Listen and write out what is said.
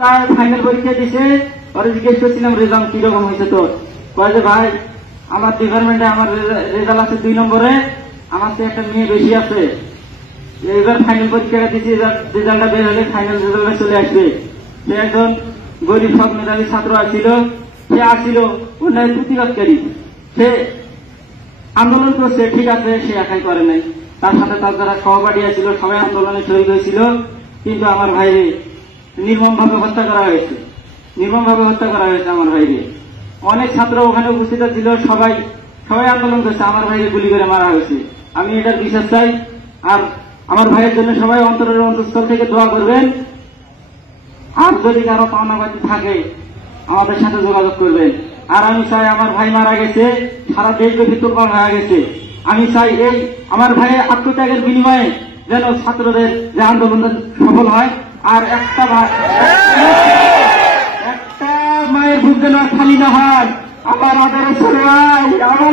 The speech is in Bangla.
তার ফাইনাল পরীক্ষা দিছে, পরে জিজ্ঞেস করছিলাম রেজাল্ট কিরকম হয়েছে তোর। কয় যে ভাই আমার ডিপার্টমেন্টে আমার রেজাল্ট আছে 2 নম্বরে, আমার তো একটা মেয়ে বেশি আছে। এবার ফাইনাল পরীক্ষাটা দিচ্ছি, রেজাল্টটা বের হলে ফাইনাল রেজাল্টটা চলে আসবে। সে একজন গরিব সব মেধাবী ছাত্র আসছিল, সে আসছিল অন্যায় প্রতিবাদকারী, সে আন্দোলন করছে, ঠিক আছে, সে একাই করে নাই, তার সাথে তার যারা সহপাঠী ছিল সবাই আন্দোলনে শহীদ হয়েছিল। কিন্তু আমার ভাইরে নির্মমভাবে হত্যা করা হয়েছে, নির্মমভাবে হত্যা করা হয়েছে আমার ভাইরে। অনেক ছাত্র ওখানে উপস্থিত ছিল, সবাই আন্দোলন করছে, আমার ভাইকে গুলি করে মারা হয়েছে। আমি এটার বিশ্বাস চাই। আর আমার ভাইয়ের জন্য সবাই অন্তরের অন্তঃস্থল থেকে দোয়া করবেন। আর যদি কারো পাওনাবাদী থাকে আমাদের সাথে যোগাযোগ করবেন। আর আমি চাই, আমার ভাই মারা গেছে, সারা দেশব্যাপী তোলপাড় হয়ে গেছে, আমি চাই এই আমার ভাইয়ের আত্মত্যাগের বিনিময়ে যেন ছাত্রদের যে আন্দোলন সফল হয়। আর একটা মায়ের বুক যেন খালি না হয়। আমার আদরের ছেলে ভাই, আমার